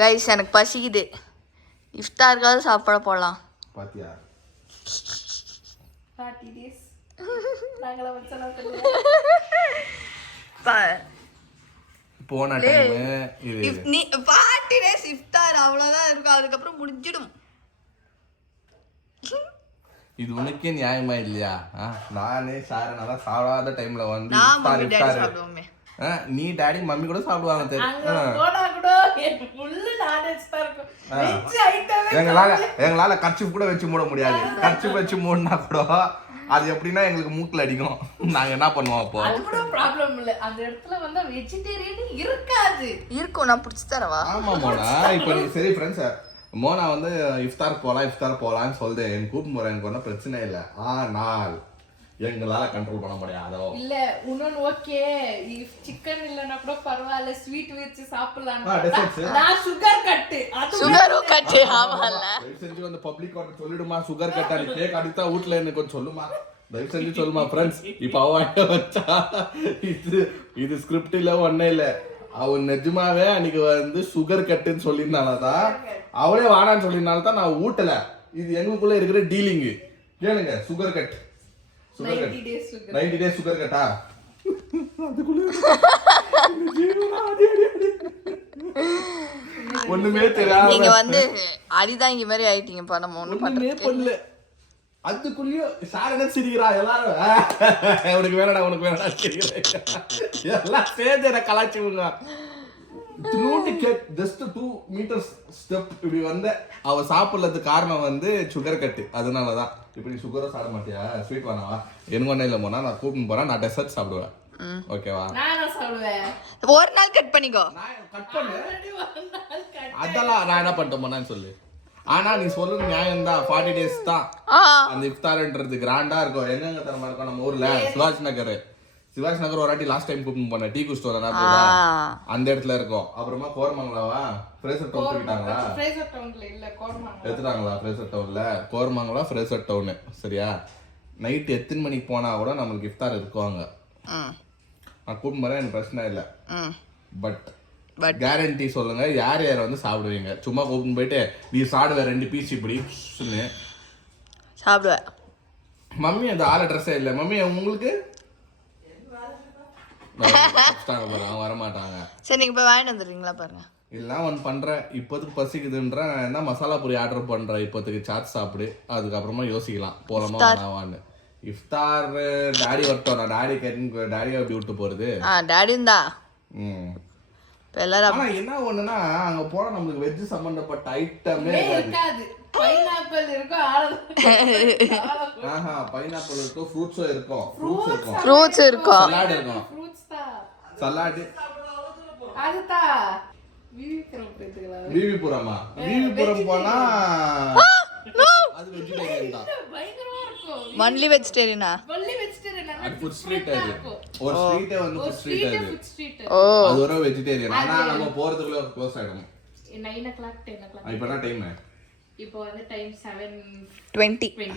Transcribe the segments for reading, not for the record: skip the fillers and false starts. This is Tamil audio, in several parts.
கைஸ் எனக்கு பசிக்குது. இஃப்தாருக்காவது சாப்பிட போகலாம். பாத்தியா 40 days நாங்கள வச்சலாம் போன டைம் நீ 40 days இஃப்தார் அவ்வளவுதான் இருக்கும், அதுக்கப்புறம் முடிஞ்சிடும். இது உனக்கே நியாயமா இல்லையா? நானே சார் நல்லா சாப்பிடாத டைம்ல வந்து நான் மம்மி டாடி சாப்பிடுவோமே. நீ டாடி மம்மி கூட சாப்பிடுவாங்க தெரியும். எங்களால கர்ச்சிப் கூட வச்சு மூட முடியாது. கர்ச்சிப் வச்சு மூடினா கூட அது எப்படின்னா எங்களுக்கு மூக்குல அடிக்கும். நாங்க என்ன பண்ணுவோம் அப்போ? அது கூட ப்ராப்ளம் இல்ல. அந்த இடத்துல வந்து வெஜிடேரியன் இருக்காது. இருக்கும், நான் புடிச்சு தரவா? ஆமா மோனா, இப்போ நீ சரி ஃப்ரெண்ட்ஸ் மோனா வந்து இஃப்தார் போலான்னு சொல்லுது. எனக்கு கூப்பிட்டு போறேன், எனக்கு ஒன்றும் பிரச்சனை இல்லை. ஆனால் எங்களால கண்ட்ரோல் பண்ண முடியாதோ இல்ல. இன்னொன்னு ஓகே, சிக்கன் இல்லனா கூட பரவாயில்ல, ஸ்வீட் வச்சு சாப்பிடலாம். நான் சுகர் கட்டு, சுகரும் கட்டு. ஆமால தயவு செஞ்சு வந்து பப்ளிக் வாட்டர் சொல்லிடுமா, சுகர் கட் அடி கேக் அடித்தா வீட்ல எனக்கு கொஞ்சம் சொல்லுமா, தயவு செஞ்சு சொல்லுமா ஃப்ரெண்ட்ஸ். இப்போ அவ வச்சா இது ஸ்கிரிப்ட் இல்ல ஒன்னே இல்ல, அவன் நிஜமாவே அன்னைக்கு வந்து சுகர் கட்டுன்னு சொல்லியிருந்தால்தான், அவளே வாடான்னு சொல்லியிருந்தால்தான் நான் ஊட்டல. இது எங்களுக்குள்ள இருக்கிற டீலிங்கு. கேளுங்க, சுகர் கட் 90 days சுகர் கட்டா ஒண்ணுமே தெரியாது. நீங்க வந்து அடிதாங்கி மாதிரி ஆயிட்டீங்க. நம்ம ஒண்ணுமே பண்ணல. அதுக்குள்ளேயும் சாரன சிரிக்கிறா எல்லாரும். உனக்கு வேணடா சிரிக்கிறா எல்லாம் சேர்ந்து என்ன கலாய்ச்சுங்க. ஜஸ்ட் 2 meters ஸ்டெப் இப்படி வந்து அவ சாப்பிடறதுக்கு காரணம் வந்து சுகர் கட்டு. அதனாலதான். இப்படி சுகரும் சாப்பிட மாட்டியா? ஸ்வீட் வேணாவா? எனக்கு ஒன்றும் இல்லை போனா நான் கூப்பிட்டு போறேன். நான் டெசர்ட் சாப்பிடுவேன். ஓகேவா? நான் சாப்பிடுவேன். ஒரு நாள் கட் பண்ணிக்கோ. கட் பண்ணு. அதெல்லாம் நான் என்ன பண்ணிட்டேன் போனான்னு சொல்லு. ஆனா நீ சொல்லுங்க நியாயம் தான். 40 days தான் அந்த இஃப்தார்ன்றது கிராண்டா இருக்கும். எங்கெங்க தரமா இருக்கும் நம்ம ஊர்ல? சிவாஜி நகர் ஒரு வாட்டி லாஸ்ட் டைம் கூப்பிட்டு போனேன். டீ குடிச்சிட்டு வரேன், அந்த இடத்துல இருக்கும். அப்புறமா கோரமங்கலாவா ஃப்ரேசர் டவுன் தூக்கிட்டாங்களா? ஃப்ரேசர் டவுன்ல இல்ல, கோரமங்கலம் எடுத்துட்டாங்களா? ஃப்ரேசர் டவுன்ல கோரமங்கலா ஃப்ரேசர் டவுன். சரியா? நைட் எத்தனை மணிக்கு போனா கூட நம்மளுக்கு இஃப்தார் இருக்குவாங்க. நான் கூப்பிட்டு போறேன், எனக்கு பிரச்சனை இல்லை. பட் கேரண்டி சொல்லுங்க, யார் யார் வந்து சாப்பிடுவீங்க? சும்மா கூப்பிட்டு போயிட்டு நீ சாப்பிடுவ 2 பீஸ் இப்படி சாப்பிடுவேன். மம்மி அந்த ஆள ட்ரெஸ்ஸே இல்லை. மம்மி உங்களுக்கு அவங்க வரமாட்டாங்க. சரி, நீங்க போய் வாங்கிட்டு வந்துடுறீங்களா பாருங்க. இதெல்லாம் ஒன்று பண்றேன். இப்போதுக்கு பசிக்குதுன்ற என்ன மசாலா பூரி ஆர்டர் பண்றேன். இப்போதுக்கு சாட் சாப்பிடு, அதுக்கப்புறமா யோசிக்கலாம் போலாமா வேணாமான்னு. இஃப்தார் டாடி வரட்டும். நான் டாடி கேட்டு டாடியை அப்படி விட்டு போறது. டாடியும் தான். ஆனா என்ன ஒண்ணுன்னா அங்க போனா நம்மளுக்கு வெஜ் சம்பந்தப்பட்ட ஐட்டமே இருக்காது. பைனாப்பிள் இருக்கும், பைனாப்பிள் இருக்கும், ஃப்ரூட்ஸும் இருக்கும். ஃப்ரூட்ஸ் இருக்கும், சலாட் இருக்கும். சலாட் அதுதா விவிபுரமா? விவிபுரம் போனா அது வெஜிடேரியன் தான். பயங்கரமா இருக்கும். ஒன்லி வெஜிடேரியனா? Only vegetarian. அது ஃபுட் ஸ்ட்ரீட். அது ஒரு ஸ்ட்ரீட்டே வந்து ஃபுட் ஸ்ட்ரீட். அது ஓ, அது ஒரு வெஜிடேரியன். ஆனா நம்ம போறதுக்குள்ள க்ளோஸ் ஆயிடும். 9 o'clock 10 o'clock. இப்போ என்ன டைம்? இப்போ வந்து டைம் 7:20.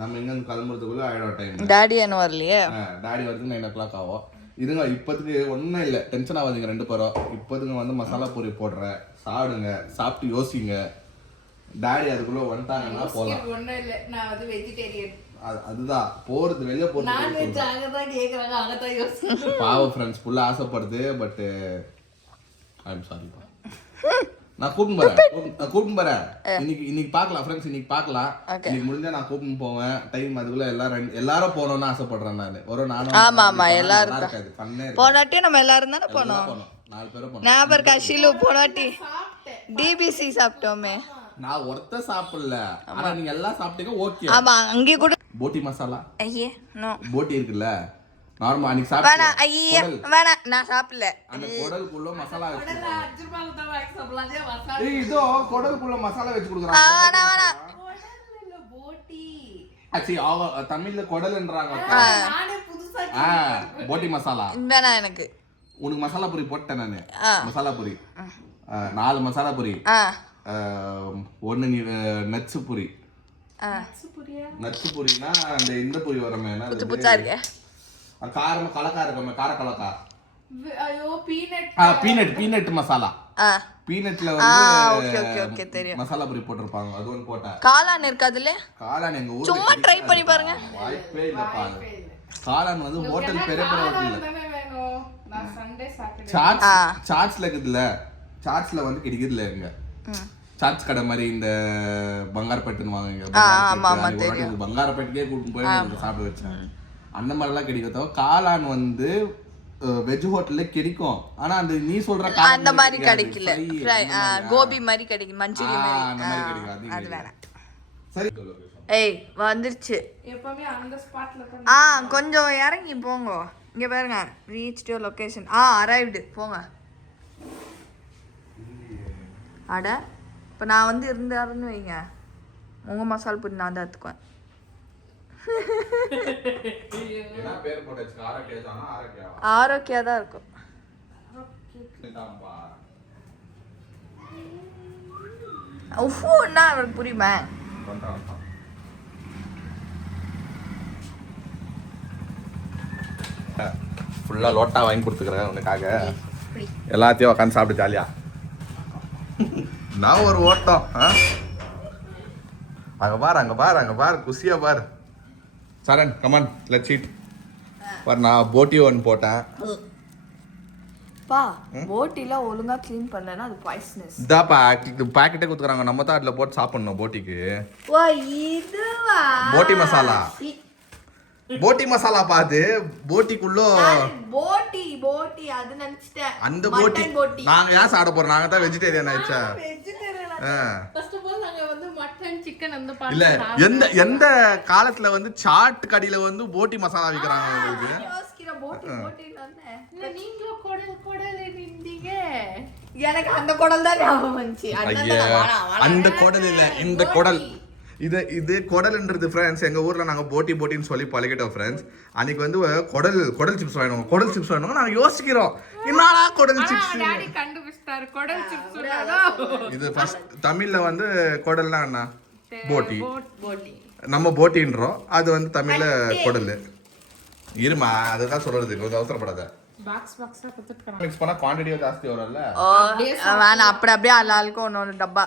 நம்ம இங்க இருந்து கிளம்புறதுக்குள்ள ஆயிடும் டைம். டாடி என்ன வரலையே? டாடி வந்து 9 o'clock ஆகும். இதுங்க இப்போதுக்கு ஒன்றும் இல்லை, டென்ஷன் ஆகாதீங்க 2 பேரும். இப்போதுங்க வந்து மசாலா பூரி போடுறேன், சாப்பிடுங்க, சாப்பிட்டு யோசிங்க. டாடி அதுக்குள்ள வந்துட்டாங்கன்னா போகலாம். ஒன்றும் இல்லை, நான் வந்து வெஜிடேரியன். அதுதான் போறது, வெளியே போறது. நான்வெஜ் அங்கதான் கேக்குறாங்க, அங்கதான் யோசிச்சு. பாவம் ஃப்ரெண்ட்ஸ் ஃபுல்லா ஆசைப்படுது. But I am sorry. நான் கூப்பிட்டு போறேன். இன்னைக்கு பார்க்கலாம் ஃப்ரெண்ட்ஸ், இன்னைக்கு பார்க்கலாம். இன்னைக்கு முடிஞ்சா நான் கூப்பிட்டு போவேன். டைம் அதுக்குள்ள எல்லாரும் போகணும்னு ஆசைப்படுறேன் நான். ஒரு நானும். ஆமா எல்லாரும் போனாட்டி நம்ம எல்லாரும் தானே போனோம். 4 பேரும் போனோம். ஞாபகம் இருக்கா ஷிலு? போனாட்டி டிபிசி சாப்பிட்டோமே. நான் ஒருத்த சாப்பிடல, ஆனா நீங்க எல்லாம் சாப்பிட்டீங்க. ஓகே. ஆமா, அங்கே கூட போட்டி மசாலா. ஐயே நோ. போட்டி இருக்குல்ல நார்மல் அன்னைக்கு சாப்பிட்டேன். வேணாம், ஐயே வேணாம், நான் சாப்பிடல. அந்த குடலுக்குள்ள மசாலா வச்சு. 5 ரூபாய்க்கு தான் வாங்கி சாப்பிடலாம்டே மசாலா. இதோ குடலுக்குள்ள மசாலா வச்சு கொடுக்குறாங்க. வேணாம். குடல் இல்ல, போட்டி. அச்சி தமிழ்ல குடல்ன்றாங்க. நானே புதுசா போட்டி மசாலா. வேணாம் எனக்கு. உனக்கு மசாலா பூரி போட்டேன் நானு. மசாலா பூரி 4 மசாலா பூரி. 1 நீ நட்ஸ் பூரி. நட்ஸ் பூரினா அந்த இந்த பூரி வரமே என்ன புதுசா இருக்கு. காரமா கலக்கா இருக்குமே, கார கலக்கா. ஐயோ பீனட் பீனட் மசாலா. பீனட்ல ஓகே ஓகே ஓகே வந்து தெரியும். மசாலா பொரி போட்டிருப்பாங்க, அது ஒன்று போட்டேன். காளான் இருக்காதுல்ல? காளான் எங்க ஊர்ல சும்மா ட்ரை பண்ணி பாருங்க. வாய்ப்பே இல்லப்பா. காளான் வந்து ஹோட்டல் பெரிய பெரிய ஹோட்டல்ல தானே வேணும். நான் சண்டே சாட்டர்டே சாட்ஸ்ல இருக்குதுல்ல, சாட்ஸ்ல வந்து கிடைக்குதுல்ல எங்க சாட்ஸ் கடை மாதிரி இந்த பங்காரப்பேட்டுன்னு வாங்க, பங்காரப்பேட்டுக்கே கூட்டிட்டு போய் சாப்பிட வச்சேன். அந்த மாதிரிலாம் கிடைக்கும். தவிர காளான் வந்து வெஜ் ஹோட்டல்ல கிடைக்கும், ஆனா அந்த நீ சொல்ற அந்த மாதிரி கிடைக்கல. கோபி மாதிரி கிடைக்கும், மஞ்சூரி அந்த மாதிரி கிடைக்கும். அது வேணாம். சரி ஏய் வந்துருச்சு. எப்பவுமே அந்த ஸ்பாட்ல தான். கொஞ்சம் இறங்கி போங்க. இங்க பாருங்க, ரீச் டு லொகேஷன். அரைவ்டு போங்க. அட இப்போ நான் வந்து இருந்தாருன்னு வைங்க, உங்க மசாலா பொடி நான் தான் எடுத்துக்குவேன். ஆரோக்கியா தான் இருக்கும். உஃப்னா அவருக்கு புரியுமா? ஃபுல்லா லோட்டா வாங்கி கொடுத்துக்கிறேன் உனக்காக. எல்லாத்தையும் உட்காந்து சாப்பிட்டு ஜாலியா. நான் ஒரு ஓட்டம். அங்க பாரு குசியா பாரு. சரண் கமான் லெட்ஸ் ஈட். பாரு நான் போட்டி ஒன்று போட்டேன். பா போட்டில ஒழுங்கா க்ளீன் பண்ணலனா அது பாய்சனஸ். இதாப்பா பாக்கெட்டே குத்துறாங்க, நம்ம தான் அதுல போட்டு சாப்பிடணும் போட்டிக்கு. ஓ இதுவா போட்டி மசாலா. போட்டி மசாலா பாத்து போட்டிக்குள்ள போட்டி அது நினைச்சிட்டேன். அந்த போட்டி நாங்க ஏன் சாப்பிட போறோம்? நாங்க தான் வெஜிடேரியன் ஆயிச்சா. ஃபர்ஸ்ட் ஆஃப் ஆல் நாங்க வந்து மட்டன் சிக்கன் அந்த இல்ல எந்த காலத்துல வந்து சாட் கடையில வந்து போட்டி மசாலா விக்கிறாங்க உங்களுக்கு? யோசிக்கிற போட்டி தானே. இல்ல நீங்களும் குடல் இருந்தீங்க. எனக்கு அந்த குடல் தான் ஞாபகம் வந்துச்சு. அந்த குடல் இல்ல, இந்த குடல். இது குடல்ன்றது ஃப்ரெண்ட்ஸ், எங்க ஊர்ல நாங்க போட்டின்னு சொல்லி பழகிட்டோம் ஃப்ரெண்ட்ஸ். அன்னைக்கு வந்து குடல் சிப்ஸ் வேணும். நாங்க யோசிக்கிறோம் என்னடா குடல் சிப்ஸ். டாடி கண்டுபிடிச்சாரு குடல் சிப்ஸ் சொன்னாரோ. இது ஃபர்ஸ்ட் தமிழ்ல வந்து குடல்னா என்ன? போட்டி. நம்ம போட்டின்றோம், அது வந்து தமிழ்ல குடல். இருமா அதுதான் சொல்றது, கொஞ்சம் அவசரப்படாத. பாக்ஸா கொடுத்துட்டு மிக்ஸ் பண்ணா குவாண்டிட்டியா ஜாஸ்தி வரும்ல. வேணாம், அப்படியே ஆளுக்கு ஒன்று டப்பா.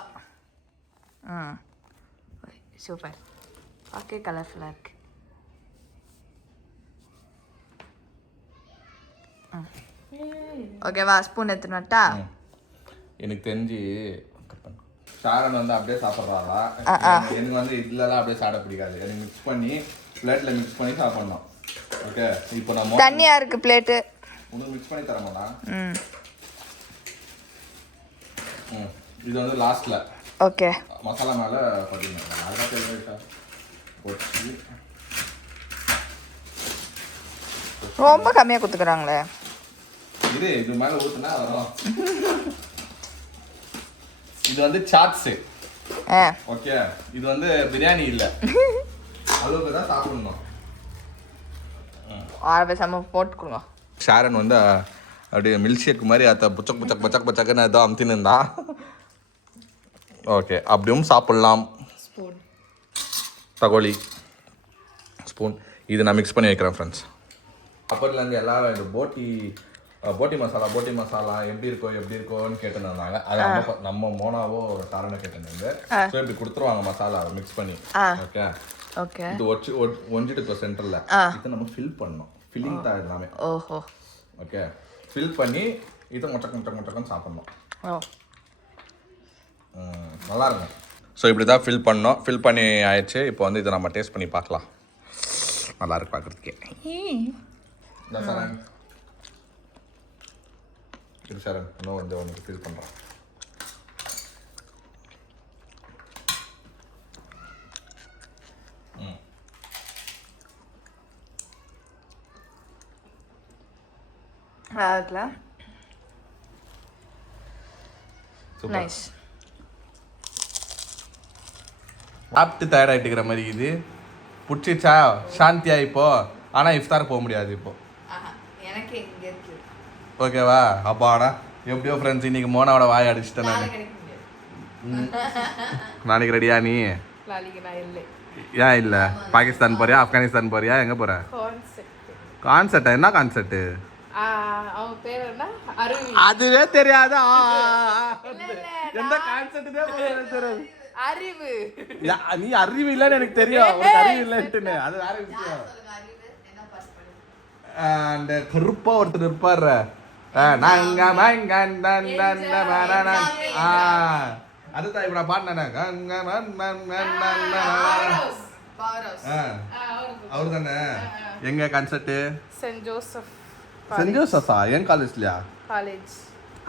சூப்பர். ஓகே கலர்ஃபுல்லாக இருக்கு. ஓகேவா? ஸ்பூன் எடுத்துன்னு வரட்டா? எனக்கு தெரிஞ்சு சாரன் வந்து அப்படியே சாப்பிட்றாரா? எனக்கு வந்து இதுலலாம் அப்படியே சாப்பிட பிடிக்காது. எனக்கு மிக்ஸ் பண்ணி பிளேட்ல மிக்ஸ் பண்ணி சாப்பிடணும். ஓகே இப்போ நம்ம தண்ணியா இருக்கு பிளேட்டு. உனக்கு மிக்ஸ் பண்ணி தரமாடா. இது வந்து லாஸ்ட்ல ஓகே மசாலா மேல பாத்தீங்கன்னா அழகா தெரியுதா போச்சு. ரொம்ப கம்மியா குத்துக்கறாங்களே. இது மேல ஊத்துனா வரும். இது வந்து சாட்ஸ். ஓகே இது வந்து பிரியாணி இல்ல. அளவுக்கு தான் சாப்பிடணும். பேசாம போட்டுக்கோங்க. ஷாரன் வந்து அப்படியே மில்க் ஷேக் மாதிரி அத புச்சக்குன்னு ஏதோ அமுத்தின்னு இருந்தா. ஓகே அப்படியும் சாப்பிடலாம். ஸ்பூன் தகோலி ஸ்பூன் இது நான் மிக்ஸ் பண்ணி வைக்கிறேன் ஃப்ரெண்ட்ஸ். அப்போதுலேருந்து எல்லாரும் இந்த போட்டி மசாலா எப்படி இருக்கோன்னு கேட்டுருந்தாங்க. அது நம்ம மோனாவோ சாரணை கேட்டுருந்தாங்க. ஸோ இப்படி கொடுத்துருவாங்க மசாலா மிக்ஸ் பண்ணி. ஓகே ஓகே இது ஒஞ்சிட்டு இப்போ சென்டரில் இது நம்ம ஃபில் பண்ணணும். ஃபில்லிங் தான் எல்லாமே. ஓஹோ ஓகே ஃபில் பண்ணி இதை முட்டக்கன்னு சாப்பிட்ணும். நல்லா இருக்கும். ஸோ இப்படி தான் ஃபில் பண்ணோம். ஃபில் பண்ணி ஆயிடுச்சு. இப்போ வந்து இதை நம்ம டேஸ்ட் பண்ணி பார்க்கலாம். நல்லா இருக்கு பார்க்குறதுக்கே. சரண் இது சரண் இன்னும் வந்து உனக்கு ஃபில் பண்ணுறேன். நைஸ். சாப்பிட்டு தயாராகிட்டுக்கிற மாதிரி இது பிடிச்சிச்சா சாந்தியா இப்போ. ஆனால் இஃப்தார் போக முடியாது இப்போ. எனக்கு இங்கே இருக்கு. ஓகேவா? அப்பாடா எப்படியோ ஃப்ரெண்ட்ஸ் இன்னைக்கு மோனாவோட வாய் அடிச்சுட்டேன் நான். நாளைக்கு ரெடியா நீ? ஏன் இல்லை? பாகிஸ்தான் போறியா? ஆப்கானிஸ்தான் போறியா? எங்கே போற? கான்செர்ட்டா? என்ன கான்செர்ட்டு? அவன் பேர் என்ன அருவி அதுவே தெரியாதா இல்ல, எந்த கான்செப்ட்னே தெரியாது அறிவு நீ அறிவு இல்லன்னு எனக்கு தெரியும் உனக்கு அறிவு இல்லன்னுட்டு அது வேற விஷயம் அந்த கருப்பா ஒருத்தர் இருப்பாரு அதுதான் இப்ப நான் பாடினேன் அவரு தானே எங்க கான்செப்ட் சென்ட் ஜோசப் சென்ட் ஜோசஃபா என் காலேஜ்லயா காலேஜ்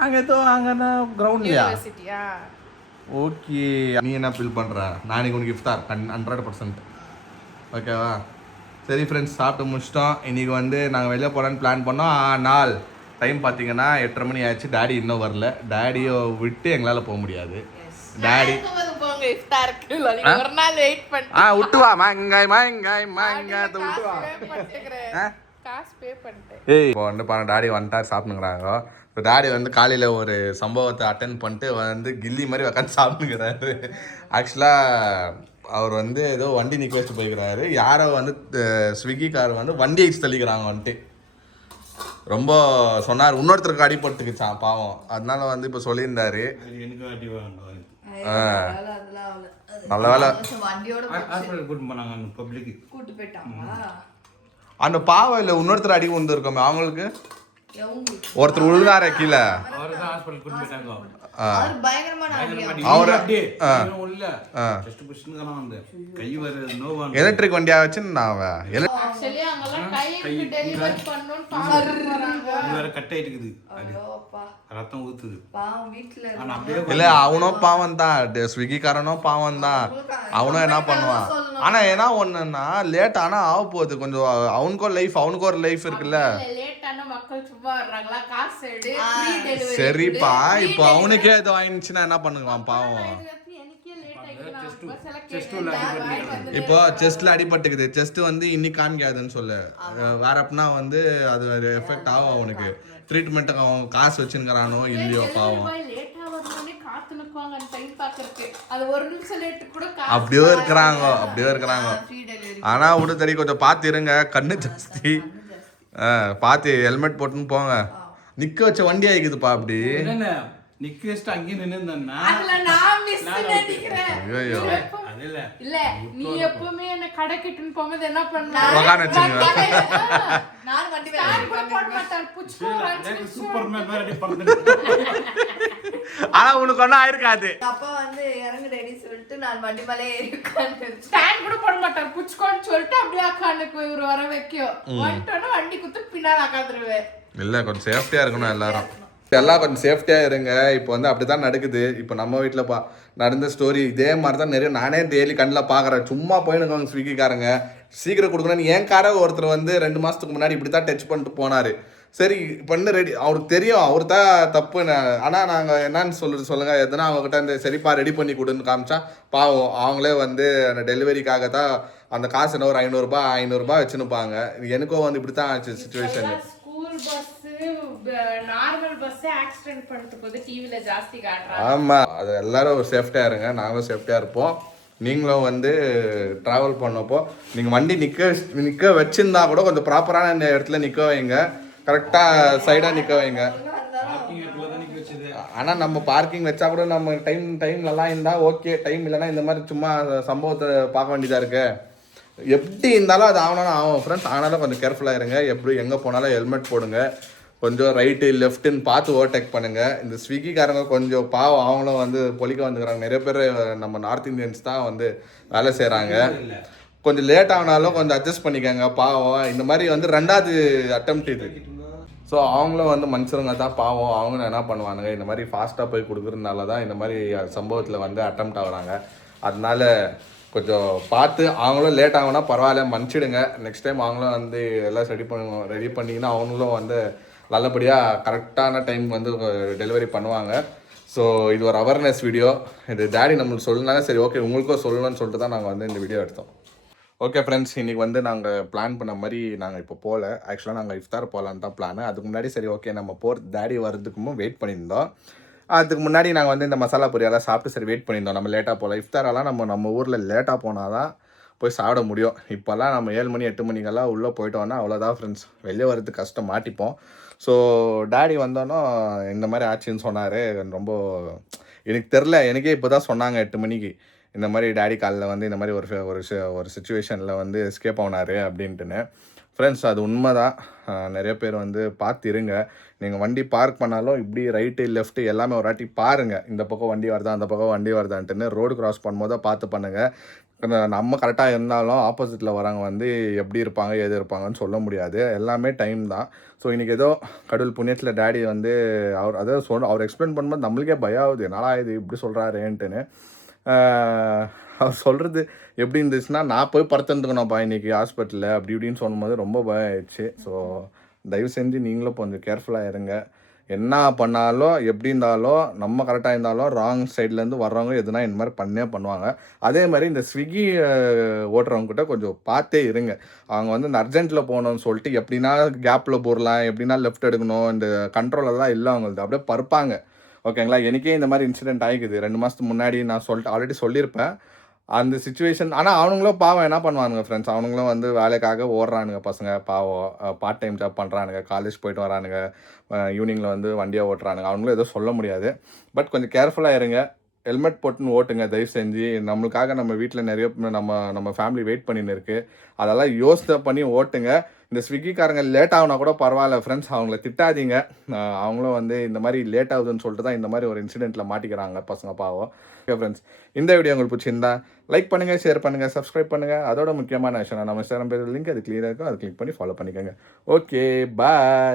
அங்க ஏதோ அங்கன்னா கிரவுண்ட்லயா யூனிவர்சிட்டியா ஓகே நீ என்ன ஃபீல் பண்ற நாளைக்கு உனக்கு கிஃப்ட் தான் 100%. ஓகேவா சரி ஃப்ரெண்ட்ஸ் சாப்பிட்டு முடிச்சிட்டோம். இன்னைக்கு வந்து நாங்கள் வெளியே போகலான்னு பிளான் பண்ணோம். ஆனால் டைம் பார்த்தீங்கன்னா 8:30 மணி ஆயிடுச்சு. டேடி இன்னும் வரல. டேடியை விட்டு எங்களால் போக முடியாது. டேடி ஒரு நாள் வெயிட் பண்ணி விட்டுவா மாங்காய் விட்டுவா காசு பே பண்ணிட்டேன். ஏய் இப்போ வந்து டாடி வந்துட்டார் சாப்பிட்டுங்கிறாங்க. இப்போ டாடி வந்து காலையில் ஒரு சம்பவத்தை அட்டென்ட் பண்ணிட்டு வந்து கில்லி மாதிரி உட்காந்து சாப்பிட்டுங்கிறாரு. ஆக்சுவலாக அவர் வந்து ஏதோ வண்டி நிற்க வச்சு போய்க்கிறாரு. யாரோ வந்து ஸ்விக்கிக்காரர் வந்து வண்டி அடிச்சு தள்ளிக்கிறாங்க வந்துட்டு. ரொம்ப சொன்னார் இன்னொருத்தருக்கு அடிபட்டுக்குச்சான் பாவம். அதனால வந்து இப்போ சொல்லியிருந்தாரு. நல்ல வேலை அந்த பாவம் இல்லை இன்னொருத்தர் அடி வந்துருக்கோமே அவங்களுக்கு ஒருத்தர் உழுதார கீழே எலக்ட்ரிக் வண்டியா வச்சு இல்ல அவனும் பாவம் தான் ஸ்விக்கிக்காரனும் பாவம் தான் அவனும் என்ன பண்ணுவான். ஆனா என்ன ஒண்ணுன்னா லேட் ஆனா ஆக போகுது கொஞ்சம் அவனுக்கும் ஒரு லைஃப் இருக்குல்ல. சரிப்பா இப்போ அவனுக்கே ஏதோ ஆயிடுச்சுன்னா என்ன பண்ணுவான் பாவம். இப்போ செஸ்ட்ல அடிபட்டுக்குது. செஸ்ட் வந்து இன்னைக்கு காமிக்காதுன்னு சொல்லு வேற அப்படின்னா வந்து அது எஃபெக்ட் ஆகும் அவனுக்கு. ட்ரீட்மெண்ட்டுக்கு அவன் காசு வச்சுக்கிறானோ இல்லையோ பாவம். அப்படியோ இருக்கிறாங்க. ஆனா விடு தடி கொஞ்சம் பார்த்து இருங்க. கண்ணு ஜாஸ்தி பார்த்து ஹெல்மெட் போட்டுன்னு போங்க. நிக்க வச்ச வண்டி ஆயிக்குதுப்பா அப்படி நிக்க வச்சுட்டு அங்கேயே நின்னுந்தேன்னா இல்ல நீ எப்பவுமே என்ன கடை கிட்டுன்னு போகும்போது என்ன பண்ணுவ ஆனா உனக்கு ஒன்னும் ஆயிருக்காது. அப்பா வந்து இறங்கு ரெடி சொல்லிட்டு நான் வண்டி மேலே ஏறி உட்கார்ந்து ஸ்டாண்ட் கூட போட மாட்டார். புச்சுக்கோன்னு சொல்லிட்டு அப்படியே உட்காந்துக்கு இவரு வர வைக்கும். வந்துட்டோன்னா வண்டி குத்து பின்னால் உட்காந்துருவேன். இல்ல கொஞ்சம் சேஃப்டியா இருக்கணும் எல்லாரும். எல்லாம் கொஞ்சம் சேஃப்டியா இருங்க. இப்போ வந்து அப்படிதான் நடக்குது. இப்போ நம்ம வீட்டுல நடந்த ஸ்டோரி இதே மாதிரி தான் நிறைய நானே டெய்லி கண்ணில் பார்க்குறேன். சும்மா போயினுக்காங்க ஸ்விக்கிக்காரங்க சீக்கிரம் கொடுக்கணும்னு. என் காரை ஒருத்தர் வந்து 2 மாசத்துக்கு முன்னாடி இப்படி தான் டச் பண்ணிட்டு போனாரு. சரி பண்ணு ரெடி அவருக்கு தெரியும் அவர் தான் தப்பு. ஆனால் நாங்கள் என்னன்னு சொல்லுங்க எதுனா அவங்ககிட்ட இந்த சரிப்பா ரெடி பண்ணி கொடுன்னு காமிச்சா பாவம் அவங்களே வந்து அந்த டெலிவரிக்காக தான் அந்த காசு என்ன ஒரு 500 வச்சுனுப்பாங்க. எனக்கும் வந்து இப்படி தான் ஆச்சு சுச்சுவேஷன். ஆமா அது எல்லாரும் சேஃப்டியா இருங்க. நாங்களும் சேஃப்டியா இருப்போம். நீங்களும் வந்து டிராவல் பண்ணப்போ நீங்க வண்டி நிக்க வச்சிருந்தா கூட கொஞ்சம் ப்ராப்பரான இடத்துல நிக்க வைங்க. கரெக்டா சைடா நிக்க வைங்க. ஆனா நம்ம பார்க்கிங் வச்சா கூட நம்ம டைம் நல்லா இருந்தா ஓகே. டைம் இல்லைன்னா இந்த மாதிரி சும்மா சம்பவத்தை பார்க்க வேண்டியதா இருக்கு. எப்படி இருந்தாலும் அது ஆகணும் ஃப்ரெண்ட்ஸ். ஆனாலும் கொஞ்சம் கேர்ஃபுல்லாக இருங்க. எப்படி எங்கே போனாலும் ஹெல்மெட் போடுங்க. கொஞ்சம் ரைட்டு லெஃப்ட்டுன்னு பார்த்து ஓவர்டேக் பண்ணுங்கள். இந்த ஸ்விக்கிக்காரங்க கொஞ்சம் பாவம் அவங்களும் வந்து பொலிக்க வந்துக்கிறாங்க. நிறைய பேர் நம்ம நார்த் இந்தியன்ஸ் தான் வந்து வேலை செய்கிறாங்க. கொஞ்சம் லேட் ஆனாலும் கொஞ்சம் அட்ஜஸ்ட் பண்ணிக்கோங்க பாவம். இந்த மாதிரி வந்து 2வது அட்டெம்ப்ட் இது. ஸோ அவங்களும் வந்து மனுஷருங்க தான் பாவம். அவங்களும் என்ன பண்ணுவானுங்க இந்த மாதிரி ஃபாஸ்ட்டாக போய் கொடுக்குறதுனால தான் இந்த மாதிரி சம்பவத்தில் வந்து அட்டெம்ப்ட் ஆகுறாங்க. அதனால கொஞ்சம் பார்த்து அவங்களும் லேட் ஆகுனா பரவாயில்ல மன்னிச்சிடுங்க. நெக்ஸ்ட் டைம் அவங்களும் வந்து எல்லாம் ரெடி பண்ணிங்கன்னா அவங்களும் வந்து நல்லபடியாக கரெக்டான டைம் வந்து டெலிவரி பண்ணுவாங்க. ஸோ இது ஒரு அவேர்னஸ் வீடியோ. இது டேடி நம்மளுக்கு சொல்லுனாங்க. சரி ஓகே உங்களுக்கும் சொல்லணும்னு சொல்லிட்டு தான் நாங்கள் வந்து இந்த வீடியோ எடுத்தோம். ஓகே ஃப்ரெண்ட்ஸ் இன்றைக்கி வந்து நாங்கள் பிளான் பண்ண மாதிரி நாங்கள் இப்போ போகல. ஆக்சுவலாக நாங்கள் இஃப்தார் போகலான்னு தான் பிளான். அதுக்கு முன்னாடி சரி ஓகே நம்ம டேடி வர்றதுக்கும் வெயிட் பண்ணியிருந்தோம். அதுக்கு முன்னாடி நாங்கள் வந்து இந்த மசாலா பொரியெல்லாம் சாப்பிட்டு சரி வெயிட் பண்ணியிருந்தோம். நம்ம லேட்டாக போகலாம். இஃப்தாரெல்லாம் நம்ம ஊரில் லேட்டாக போனால் தான் போய் சாப்பிட முடியும். இப்போல்லாம் நம்ம 7 மணி 8 மணிக்கெல்லாம் உள்ளே போயிட்டோன்னா அவ்வளோதான் ஃப்ரெண்ட்ஸ். வெளியே வரதுக்கு கஷ்டம் மாட்டிப்போம். ஸோ டேடி வந்தோன்னே இந்த மாதிரி ஆச்சுன்னு சொன்னார். ரொம்ப எனக்கு தெரில, எனக்கே இப்போ தான் சொன்னாங்க 8 மணிக்கு. இந்த மாதிரி டேடி காலில் வந்து இந்த மாதிரி ஒரு சுச்சுவேஷனில் வந்து எஸ்கேப் ஆனார் அப்படின்ட்டுன்னு. ஃப்ரெண்ட்ஸ், அது உண்மை தான். நிறைய பேர் வந்து பார்த்து இருங்க. நீங்கள் வண்டி பார்க் பண்ணாலும் இப்படி ரைட்டு லெஃப்ட்டு எல்லாமே ஒரு வாட்டி பாருங்கள். இந்த பக்கம் வண்டி வருதா, அந்த பக்கம் வண்டி வருதான்ட்டுன்னு. ரோடு கிராஸ் பண்ணும்போது பார்த்து பண்ணுங்கள். நம்ம கரெக்டாக இருந்தாலும் ஆப்போசிட்டில் வரவங்க வந்து எப்படி இருப்பாங்க ஏது இருப்பாங்கன்னு சொல்ல முடியாது. எல்லாமே டைம் தான். ஸோ இன்றைக்கி ஏதோ கடவுள் புண்ணியத்தில் டேடி வந்து அவர் எக்ஸ்பிளைன் பண்ணும்போது நம்மளுக்கே பயம் ஆகுது, என்னடா இது இப்படி சொல்கிறாரேன்ட்டுன்னு. அவர் சொல்கிறது எப்படி இருந்துச்சுன்னா, நான் போய் படுத்துருந்துக்கணும்ப்பா இன்றைக்கி ஹாஸ்பிட்டலில் அப்படி இப்படின்னு சொல்லும்போது ரொம்ப பயம் ஆயிடுச்சு. ஸோ தயவு செஞ்சு நீங்களும் கொஞ்சம் கேர்ஃபுல்லாக இருங்க. என்ன பண்ணாலும் எப்படி இருந்தாலும் நம்ம கரெக்டாக இருந்தாலும் ராங் சைட்லேருந்து வர்றவங்க எதுனா இந்த மாதிரி பண்ணுவாங்க. அதே மாதிரி இந்த ஸ்விக்கி ஓட்டுறவங்ககிட்ட கொஞ்சம் பார்த்தே இருங்க. அவங்க வந்து இந்த அர்ஜென்ட்டில் போகணும்னு சொல்லிட்டு எப்படின்னா கேப்பில் போடலாம், எப்படின்னா லெஃப்ட் எடுக்கணும், இந்த கண்ட்ரோலெல்லாம் இல்லை அவங்களுக்கு. அப்படியே பருப்பாங்க. ஓகேங்களா? எனக்கே இந்த மாதிரி இன்சிடென்ட் ஆகிக்குது 2 மாதத்துக்கு முன்னாடி. நான் ஆல்ரெடி சொல்லியிருப்பேன் அந்த சுச்சுவேஷன். ஆனால் அவனுங்களும் பாவம் என்ன பண்ணுவானுங்க ஃப்ரெண்ட்ஸ், அவனுங்களும் வந்து வேலைக்காக ஓடுறானுங்க பசங்க பாவம். பார்ட் டைம் ஜாப் பண்ணுறானுங்க, காலேஜ் போயிட்டு வரானுங்க, ஈவினிங்கில் வந்து வண்டியை ஓட்டுறானுங்க. அவங்களும் எதுவும் சொல்ல முடியாது. பட் கொஞ்சம் கேர்ஃபுல்லாக இருங்க. ஹெல்மெட் போட்டுன்னு ஓட்டுங்க தயவு செஞ்சு. நம்மளுக்காக நம்ம வீட்டில் நிறைய நம்ம ஃபேமிலி வெயிட் பண்ணின்னு இருக்குது. அதெல்லாம் யோசனை பண்ணி ஓட்டுங்க. இந்த ஸ்விக்கிக்காரங்க லேட் ஆகுனா கூட பரவாயில்ல ஃப்ரெண்ட்ஸ், அவங்கள திட்டாதீங்க. அவங்களும் வந்து இந்த மாதிரி லேட் ஆகுதுன்னு சொல்லிட்டு தான் இந்த மாதிரி ஒரு இன்சிடெண்ட்டில் மாட்டிக்கிறாங்க பசங்க பாவம். ஓகே ஃப்ரெண்ட்ஸ், இந்த வீடியோ உங்களுக்கு பிடிச்சிருந்தா லைக் பண்ணுங்கள், ஷேர் பண்ணுங்கள், சப்ஸ்கிரைப் பண்ணுங்கள். அதோட முக்கியமான விஷயம், நம்ம இன்ஸ்டாகிராம் பேஜ் லிங்க் அது கிளியராக இருக்கும், அதை கிளிக் பண்ணி ஃபாலோ பண்ணிக்கோங்க. ஓகே, பாய்.